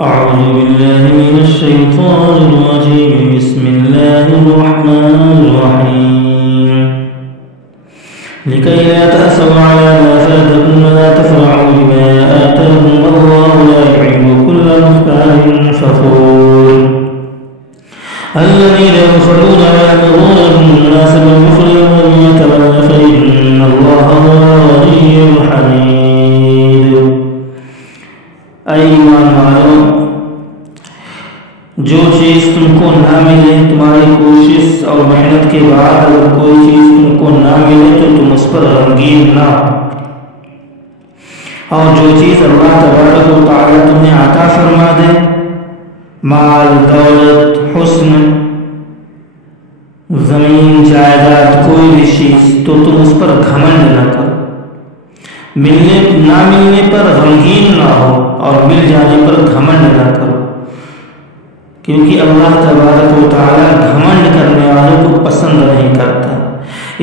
أعوذ بالله من الشيطان الرجيم. بسم الله الرحمن الرحيم. لكي لا تأسوا على ما فاتكم ولا تفرحوا بما آتاكم والله لا يحب كل مختال فخور. الذين يبخلون ويأمرون الناس بالبخل ومن يتول فإن الله هو الغني الحميد. اے ایمان والو، جو چیز تم کو نہ ملے، تمہاری کوشش اور محنت کے بعد اگر کوئی چیز تم کو نہ ملے تو تم اس پر غمگین نہ ہو، اور جو چیز اللہ تبارک و تعالیٰ تمہیں عطا فرما دے، مال، دولت، حسن، زمین، جائیداد، کوئی بھی چیز، تو تم اس پر گھمنڈ نہ کرو، نہ ملنے پر غمگین نہ ہو اور مل جانے پر گھمنڈ نہ کرو، کیونکہ اللہ تبارک و تعالیٰ گھمنڈ کرنے والوں کو پسند نہیں کرتا.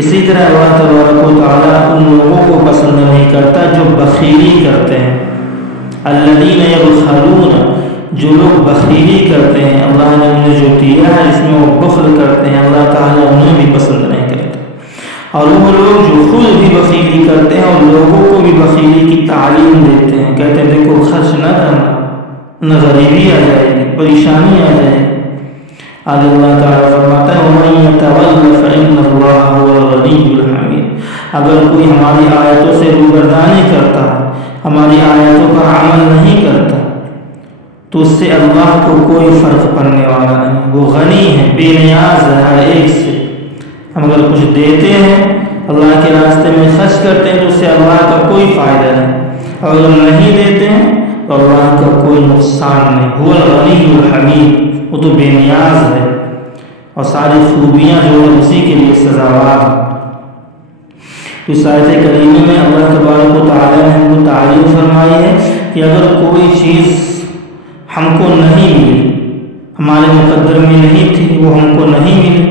اسی طرح اللہ تبارک و تعالیٰ ان لوگوں کو پسند نہیں کرتا جو بخیلی کرتے ہیں. الذین یبخلون، جو لوگ بخیلی کرتے ہیں، اللہ نے انہیں جو دیا ہے اس میں وہ بخل کرتے ہیں، اللہ تعالیٰ انہیں بھی پسند نہیں کرتا. اور وہ لوگ جو خود بھی بخیلی کرتے ہیں اور لوگوں کو بھی بخیلی کی تعلیم دیتے ہیں، کہتے ہیں دیکھو خرچ نہ کرنا، نہ غریبی آ جائے گی، پریشانی آ جائے گی. آگے اللہ تعالیٰ فرماتا ہے وَمَن يَتَوَلَّ فَإِنَّ اللَّهَ هُوَ الْغَنِيُّ الْحَمِيدُ. اگر کوئی ہماری آیتوں سے روگردانی کرتا ہے، ہماری آیتوں پر عمل نہیں کرتا، تو اس سے اللہ کو کوئی فرق پڑنے والا نہیں. وہ غنی ہے، بے نیاز ہے ہر ایک سے. ہم اگر کچھ دیتے ہیں، اللہ کے راستے میں خرچ کرتے ہیں، تو اس سے اللہ کا کوئی فائدہ نہیں، اور اگر نہیں دیتے ہیں تو اللہ کا کوئی نقصان نہیں. هو الغنی الحمید، وہ تو بے نیاز ہے اور ساری خوبیاں جو ہے اسی کے لیے سزاوار ہیں. تو اس آیت کریمہ میں اللہ تبارک و تعالیٰ نے ہم کو تعلیم فرمائی ہے کہ اگر کوئی چیز ہم کو نہیں ملی، ہمارے مقدر میں نہیں تھی، وہ ہم کو نہیں ملی،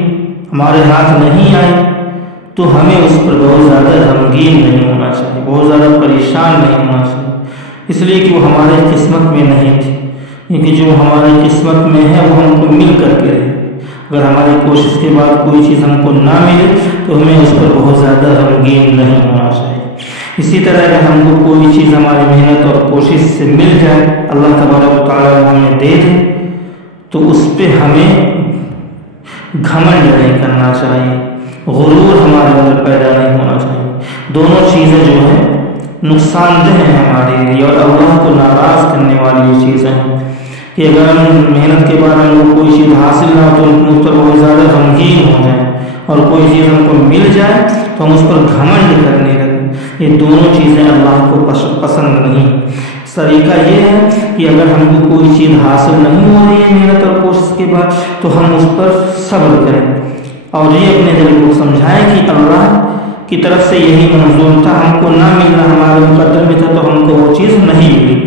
ہمارے ہاتھ نہیں آئی، تو ہمیں اس پر بہت زیادہ غمگین نہیں ہونا چاہیے، بہت زیادہ پریشان نہیں ہونا چاہیے، اس لیے کہ وہ ہمارے قسمت میں نہیں تھی. کیونکہ جو ہماری قسمت میں ہے وہ ہم کو مل کر کے رہے. اگر ہماری کوشش کے بعد کوئی چیز ہم کو نہ ملے تو ہمیں اس پر بہت زیادہ غمگین نہیں ہونا چاہیے. اسی طرح اگر ہم کو کوئی چیز ہماری محنت اور کوشش سے مل جائے، اللہ تبارک و تعالیٰ ہمیں دے دے، تو اس پہ ہمیں گھمنڈ نہیں کرنا چاہیے، غرور ہمارے اندر پیدا نہیں ہونا چاہیے. دونوں چیزیں جو ہیں نقصان دہ ہیں ہمارے لیے اور اللہ کو ناراض کرنے والی یہ چیزیں ہیں کہ اگر ہم محنت کے بعد ہم کو کوئی چیز حاصل نہ ہو تو ہم اس پر بہت زیادہ غمگین ہو جائیں، اور کوئی چیز ہم کو مل جائے تو ہم اس پر گھمنڈ کرنے لگیں. یہ دونوں چیزیں اللہ کو پسند نہیں. طریقہ یہ ہے کہ اگر ہم کو کوئی چیز حاصل نہیں ہو رہی ہے محنت اور کوشش کے بعد تو ہم اس پر صبر کریں اور یہ اپنے دل کو سمجھائیں کہ اللہ کی طرف سے یہی منظور تھا، ہم کو نہ ملنا ہمارے مقدر میں تھا تو ہم کو وہ چیز نہیں ملی.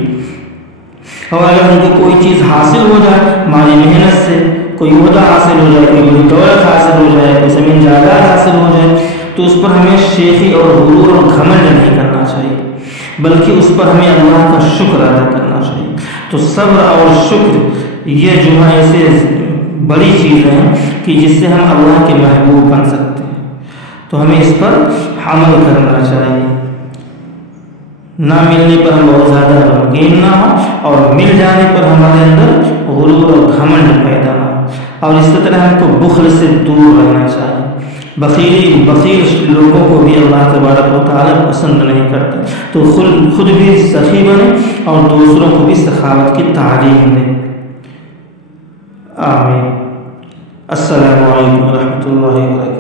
اور اگر ہم کو کوئی چیز حاصل ہو جائے، ہماری محنت سے کوئی عہدہ حاصل ہو جائے، کوئی دولت حاصل ہو جائے، کوئی زمین جائیداد حاصل ہو جائے، تو اس پر ہمیں شیخی اور غرور اور گھمنڈ نہیں کرنا چاہیے، بلکہ اس پر ہمیں اللہ کا شکر ادا کرنا چاہیے. تو صبر اور شکر یہ جو ہے ایسے بڑی چیزیں ہیں کہ جس سے ہم اللہ کے محبوب بن سکتے ہیں. تو ہمیں اس پر عمل کرنا چاہیے، نہ ملنے پر ہم بہت زیادہ غمگین نہ ہوں اور مل جانے پر ہمارے اندر غرور اور گھمنڈ پیدا نہ ہو. اور اس طرح ہم کو بخل سے دور رہنا چاہیے. بخیل لوگوں کو بھی اللہ تبارک و تعالیٰ پسند نہیں کرتا. تو خود بھی سخی بنے اور دوسروں کو بھی سخاوت کی تعلیم دیں. آمین. السلام علیکم ورحمۃ اللہ وبرکاتہ.